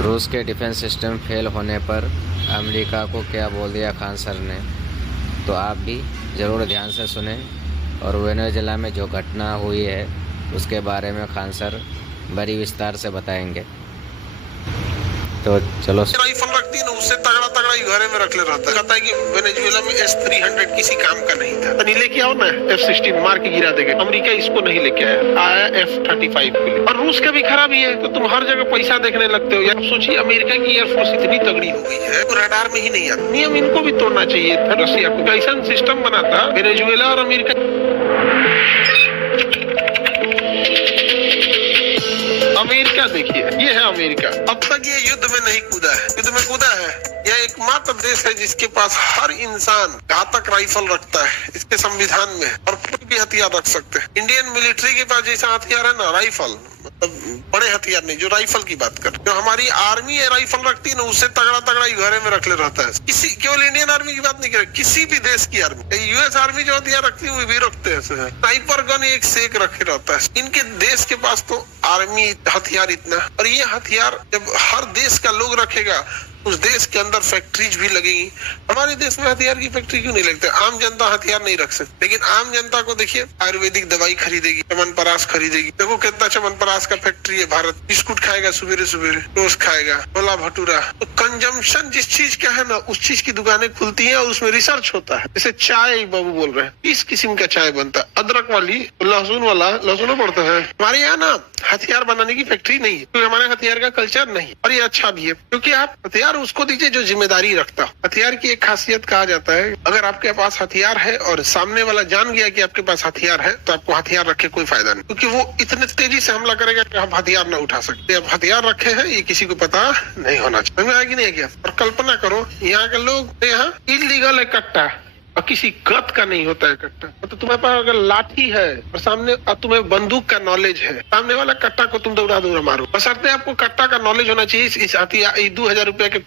रूस के defence system fail होने पर अमेरिका को क्या बोल दिया खान सर ने, तो आप भी ज़रूर ध्यान से सुने और वेनेजुएला में जो घटना हुई है उसके बारे में खान सर बड़ी विस्तार से बताएंगे। तो चलो। राइफल रखती है ना, उससे तगड़ा तगड़ा ही घरे में रख ले रहता है। कहता है कि वेनेजुएला में S-300 किसी काम का नहीं था, तो नहीं लेके आओ ना, F-16 मार के गिरा देगा। अमेरिका इसको नहीं लेके आया F-35 के लिए। और रूस का भी खराब ही है, तो तुम हर जगह पैसा देखने लगते हो यार। सोचिए अमेरिका की एयरफोर्स इतनी तगड़ी हो गई है, तो रडार में ही नहीं आता। नियम इनको भी तोड़ना चाहिए था रसिया को। ऐसा सिस्टम बना था वेनेजुएला और अमेरिका। अमेरिका देखिए, ये है अमेरिका। अब तक ये युद्ध में नहीं कूदा है। युद्ध में कूदा है, यह एकमात्र देश है जिसके पास हर इंसान घातक राइफल रखता है इसके संविधान में, और कोई भी हथियार रख सकते हैं। इंडियन मिलिट्री के पास जैसा हथियार है ना राइफल, मतलब बड़े हथियार नहीं, जो राइफल की बात कर, जो हमारी आर्मी है राइफल रखती है ना, उससे तगड़ा तगड़ा ही घरे में रख ले रहता है। किसी केवल इंडियन आर्मी की बात नहीं कर, किसी भी देश की आर्मी, US आर्मी जो हथियार रखती है वो भी रखते हैं। स्नाइपर गन एक से एक रखे रहता है। इनके देश के पास तो आर्मी हथियार इतना, और ये हथियार जब हर देश का लोग रखेगा उस देश के अंदर फैक्ट्रीज भी लगेगी। हमारे देश में हथियार की फैक्ट्री क्यों नहीं लगते? आम जनता हथियार नहीं रख सकती, लेकिन आम जनता को देखिए आयुर्वेदिक दवाई खरीदेगी, च्यवनप्राश खरीदेगी। देखो कितना च्यवनप्राश का फैक्ट्री है भारत। बिस्कुट खाएगा सवेरे सवेरे, टोस्ट खाएगा, छोला भटूरा। तो कंजम्पशन जिस चीज का है ना, उस चीज की दुकानें खुलती है और उसमें रिसर्च होता है। जैसे चाय बाबू बोल रहे हैं, इस किस्म का चाय बनता है, अदरक वाली, लहसुन वाला, लहसुन पड़ता है। हमारे यहाँ ना हथियार बनाने की फैक्ट्री नहीं है, क्योंकि हमारे हथियार का कल्चर नहीं। और ये अच्छा भी है, क्योंकि आप हथियार उसको दीजिए जो जिम्मेदारी रखता। हथियार की एक खासियत कहा जाता है, अगर आपके पास हथियार है और सामने वाला जान गया कि आपके पास हथियार है, तो आपको हथियार रखे कोई फायदा नहीं, क्योंकि वो इतने तेजी से हमला करेगा कि आप हथियार ना उठा सकते। अब हथियार रखे हैं ये किसी को पता नहीं होना चाहिए। समझ आएगी नहीं क्या? और कल्पना करो यहाँ के लोग, यहाँ इलीगल है कट्टा, और किसी गत का नहीं होता है कट्टा। तो तुम्हारे पास अगर लाठी है और सामने तुम्हें बंदूक का नॉलेज है, सामने वाला कट्टा को तुम दौड़ा दौड़ा मारो। बशर्ते आपको कट्टा का नॉलेज होना चाहिए। इस 2000 रुपया के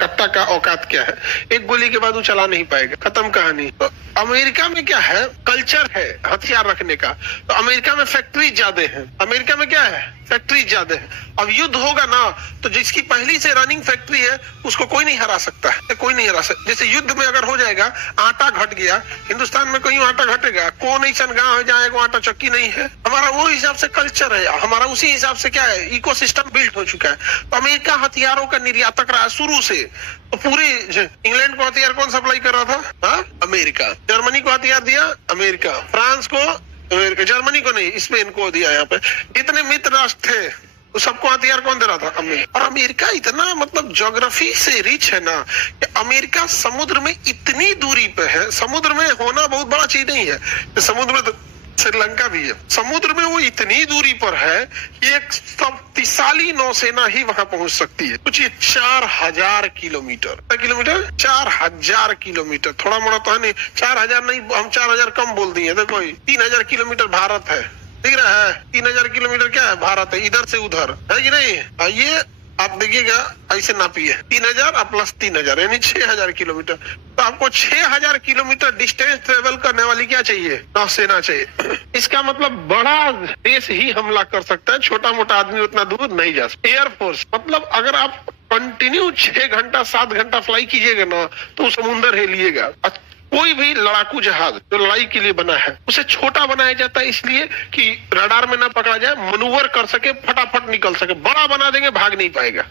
कट्टा का औकात क्या है? एक गोली के बाद वो चला नहीं पाएगा, खत्म कहानी। तो अमेरिका में क्या है, कल्चर है हथियार रखने का। तो अमेरिका में फैक्ट्री ज्यादा है। अमेरिका में क्या है, फैक्ट्री ज्यादा है। अब युद्ध होगा ना, तो जिसकी पहली से रनिंग फैक्ट्री है उसको कोई नहीं हरा सकता है, कोई नहीं हरा सकता। जैसे युद्ध में अगर हो जाएगा, आटा घट गया, हिंदुस्तान में कहीं आटा घटेगा? कौन ऐसा गाँव है जहाँ एगो आटा चक्की नहीं है? हमारा वो हिसाब से कल्चर है, हमारा उसी हिसाब से क्या है, इकोसिस्टम बिल्ड हो चुका है। तो अमेरिका हथियारों का निर्यातक रहा शुरू से। तो पूरे इंग्लैंड को हथियार कौन सप्लाई कर रहा था? हाँ, अमेरिका। जर्मनी को हथियार दिया अमेरिका, फ्रांस को अमेरिका, जर्मनी को नहीं, स्पेन को दिया। यहाँ पे जितने मित्र राष्ट्र थे तो सबको हथियार कौन दे रहा था? अमेरिका। और अमेरिका इतना मतलब ज्योग्राफी से रिच है ना, कि अमेरिका समुद्र में इतनी दूरी पे है। समुद्र में होना बहुत बड़ा चीज नहीं है, समुद्र में श्रीलंका भी है। समुद्र में वो इतनी दूरी पर है कि एक शक्तिशाली नौसेना ही वहां पहुंच सकती है। कुछ 4000 किलोमीटर। 4000 किलोमीटर, थोड़ा मोड़ा तो है नहीं। 4000 नहीं, हम 4000 कम बोल दिए। देखो 3000 किलोमीटर भारत है, दिख रहा है? 3000 किलोमीटर क्या है, भारत है, इधर से उधर है कि नहीं? ये आप देखिएगा, ऐसे नापिए, 3000 प्लस 3000 यानी 6000 किलोमीटर। तो आपको 6000 किलोमीटर डिस्टेंस ट्रेवल करने वाली क्या चाहिए? नौसेना चाहिए। इसका मतलब बड़ा देश ही हमला कर सकता है, छोटा मोटा आदमी उतना दूर नहीं जा सकता। एयरफोर्स मतलब अगर आप कंटिन्यू 6 घंटा 7 घंटा फ्लाई कीजिएगा ना, तो समुंदर हिलिएगा। कोई भी लड़ाकू जहाज जो लड़ाई के लिए बना है, उसे छोटा बनाया जाता है इसलिए कि रडार में ना पकड़ा जाए, मनूवर कर सके, फटाफट निकल सके। बड़ा बना देंगे, भाग नहीं पाएगा।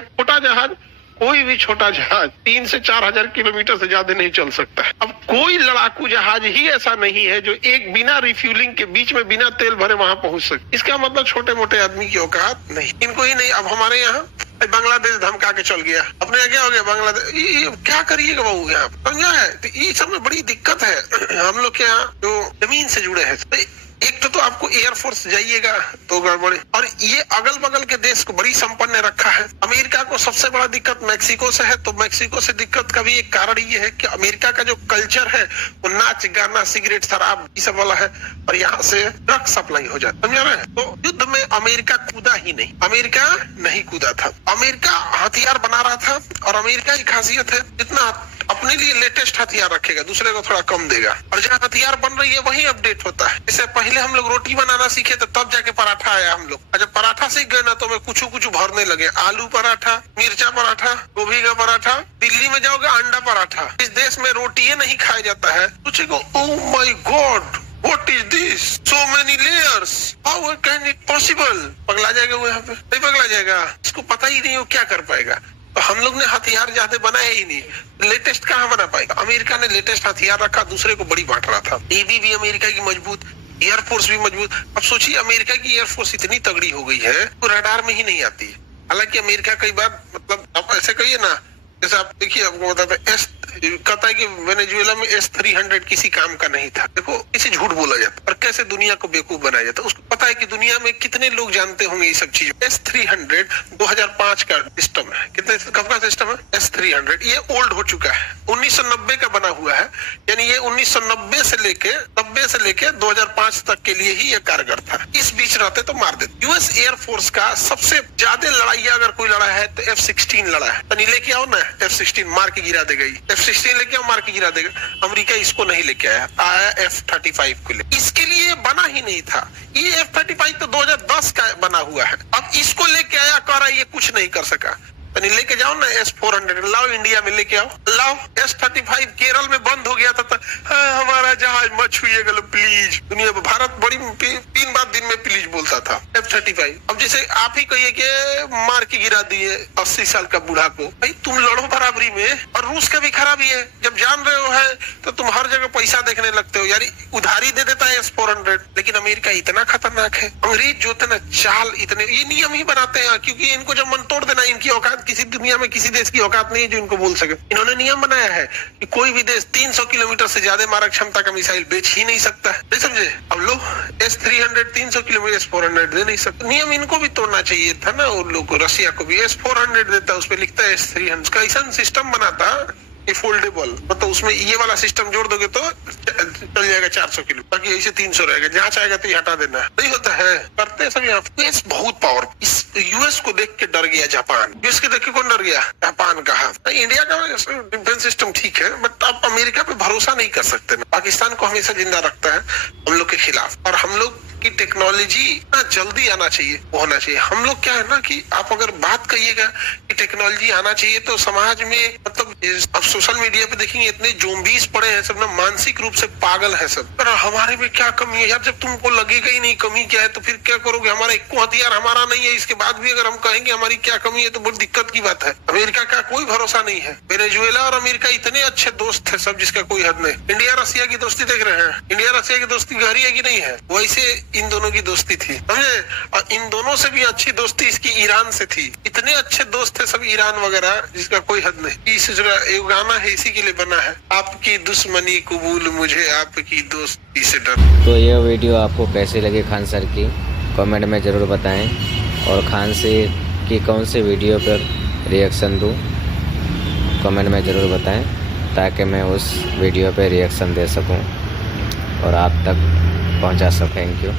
छोटा जहाज, कोई भी छोटा जहाज 3 से 4000 किलोमीटर से ज्यादा नहीं चल सकता है। अब कोई लड़ाकू जहाज ही ऐसा नहीं है जो एक बिना रिफ्यूलिंग के बीच में बिना तेल भरे वहां पहुंच सके। इसका मतलब छोटे मोटे आदमी की औकात नहीं, इनको ही नहीं। अब हमारे यहाँ बांग्लादेश धमका के चल गया, अपने यहाँ क्या हो गया बांग्लादेश, ये क्या करिएगा बाबू? यहाँ समझा है? तो ये सब में बड़ी दिक्कत है। हम लोग के यहाँ जो जमीन से जुड़े हैं, एक तो आपको एयरफोर्स जाइएगा तो गड़बड़ी। और ये अगल बगल के देश को बड़ी संपन्न रखा है। अमेरिका को सबसे बड़ा दिक्कत मैक्सिको से है, तो मैक्सिको से दिक्कत का भी एक कारण ये है कि अमेरिका का जो कल्चर है वो नाच गाना, सिगरेट, शराब ये सब वाला है, और यहाँ से ड्रग सप्लाई हो जाता है। समझ रहे हैं? तो युद्ध में अमेरिका कूदा ही नहीं, अमेरिका नहीं कूदा था। अमेरिका हथियार बना रहा था, और अमेरिका की खासियत है जितना अपने लिए लेटेस्ट हथियार रखेगा, दूसरे को थोड़ा कम देगा। और जहाँ हथियार बन रही है वही अपडेट होता है। इससे पहले हम लोग रोटी बनाना सीखे तो तब जाके पराठा आया हम लोग। और जब पराठा सीख गए ना तो मैं कुछ कुछ भरने लगे, आलू पराठा, मिर्चा पराठा, गोभी का पराठा। दिल्ली में जाओगे अंडा पराठा। इस देश में रोटी नहीं खाया जाता है। सोचेगा oh my God, What is this? So many layers. How can it possible? पगला जाएगा वो, यहाँ पे नहीं पगला जाएगा। इसको पता ही नहीं वो क्या कर पाएगा। तो हम लोग ने हथियार ज्यादा बनाए ही नहीं, लेटेस्ट कहाँ बना पाएगा। अमेरिका ने लेटेस्ट हथियार रखा, दूसरे को बड़ी बांट रहा था। नेवी भी अमेरिका की मजबूत, एयरफोर्स भी मजबूत। अब सोचिए अमेरिका की एयरफोर्स इतनी तगड़ी हो गई है वो रडार में ही नहीं आती। हालांकि अमेरिका कई बार, मतलब आप ऐसे कहिए ना, जैसे आप देखिए, आपको बताते हैं कहता है कि वेनेजुएला में S-300 किसी काम का नहीं था। देखो इसे झूठ बोला जाता और कैसे दुनिया को बेवकूफ बनाया जाता। उसको पता है कि दुनिया में कितने लोग जानते होंगे ये सब चीजें। S-300 2005 का सिस्टम है। कितने कब का सिस्टम है S-300? ये ओल्ड हो चुका है, 1990 का बना हुआ है। यानी ये 1990 से लेके 2005 तक के लिए ही ये कारगर था। इस बीच रहते तो मार देते। यूएस एयरफोर्स का सबसे ज्यादा लड़ाई अगर कोई लड़ा है तो F-16 लड़ा है। तो लेके आओ ना F-16, मार के गिरा देगा। F-16 लेके आओ, मार के गिरा देगा। अमेरिका इसको नहीं लेके आया F-35 को ले। इसके लिए बना ही नहीं था। ये F-35 तो 2010 का बना हुआ है। अब इसको लेके आया, कह रहा ये कुछ नहीं कर सका। तो लेके जाओ ना S-400, लाओ इंडिया में लेके आओ, लाओ। S-35 केरल में बंद हो गया था। हमारा जहाज मत छुइएगा प्लीज। दुनिया में भारत बड़ी 3 बार दिन में प्लीज बोलता था। F-35 अब जैसे आप ही कहिए कि मार के गिरा दिए 80 साल का बूढ़ा को। भाई तुम लड़ो बराबरी में। और रूस का भी खराबी है, जब जान रहे हो है तो तुम हर जगह पैसा देखने लगते हो। यार उधारी दे देता है S-400। लेकिन अमेरिका इतना खतरनाक है। अंग्रेज जो थे ना, चाल इतने, ये नियम ही बनाते हैं क्योंकि इनको जब मन तोड़ देना, इनकी औकात किसी दुनिया में किसी देश की औकात नहीं है जो इनको बोल सके। इन्होंने नियम बनाया है कि कोई भी देश 300 किलोमीटर से ज्यादा मारक क्षमता का मिसाइल बेच ही नहीं सकता है। नहीं समझे? अब लो S-300 300 किलोमीटर, S-400 दे नहीं सकते। नियम इनको भी तोड़ना चाहिए था ना। उन लोग को, रसिया को भी S-400 देता है, उस पर लिखता है S-300। उसका ऐसा सिस्टम बनाता फोल्डेबल, मतलब उसमें ये वाला सिस्टम जोड़ दोगे तो चल जाएगा 400 किलो, बाकी ऐसे 300 रहेगा। जहाँ चाहेगा तो ये हटा देना। नहीं होता है, करते हैं सब यहाँ। यूएस बहुत पावर। इस यूएस को देख के डर गया जापान। यूएस के देख के कौन डर गया? जापान कहा। इंडिया का डिफेंस सिस्टम ठीक है, बट आप अमेरिका पे भरोसा नहीं कर सकते ना। पाकिस्तान को हमेशा जिंदा रखता है हम लोग के खिलाफ। और हम लोग की टेक्नोलॉजी ना जल्दी आना चाहिए, वो होना चाहिए। हम लोग क्या है ना कि आप अगर बात कहिएगा कि टेक्नोलॉजी आना चाहिए तो समाज में, मतलब अब सोशल मीडिया पे देखेंगे इतने ज़ोंबीज पड़े हैं सब ना, मानसिक रूप से पागल है सब। पर हमारे में क्या कमी है यार? जब तुमको लगेगा ही नहीं कमी क्या है तो फिर क्या करोगे? हमारा एक हथियार हमारा नहीं है, इसके बाद भी अगर हम कहेंगे हमारी क्या कमी है तो बहुत दिक्कत की बात है। अमेरिका का कोई भरोसा नहीं है। वेनेजुएला और अमेरिका इतने अच्छे दोस्त थे सब जिसका कोई हद नहीं। इंडिया रसिया की दोस्ती देख रहे हैं, इंडिया रसिया की दोस्ती गहरी है कि नहीं है? वैसे इन दोनों की दोस्ती थी, समझे? और इन दोनों से भी अच्छी दोस्ती इसकी ईरान से थी। इतने अच्छे दोस्त थे सब ईरान वगैरह जिसका कोई हद नहीं। इस एक गाना है इसी के लिए बना है, आपकी दुश्मनी कबूल मुझे आपकी दोस्ती से डर। तो ये वीडियो आपको कैसी लगी खान सर की, कमेंट में ज़रूर बताएं। और खान सर की कौन सी वीडियो पर रिएक्शन दूं, कमेंट में ज़रूर बताएं ताकि मैं उस वीडियो पर रिएक्शन दे सकूं और आप तक पहुंचा सकूं। Thank you.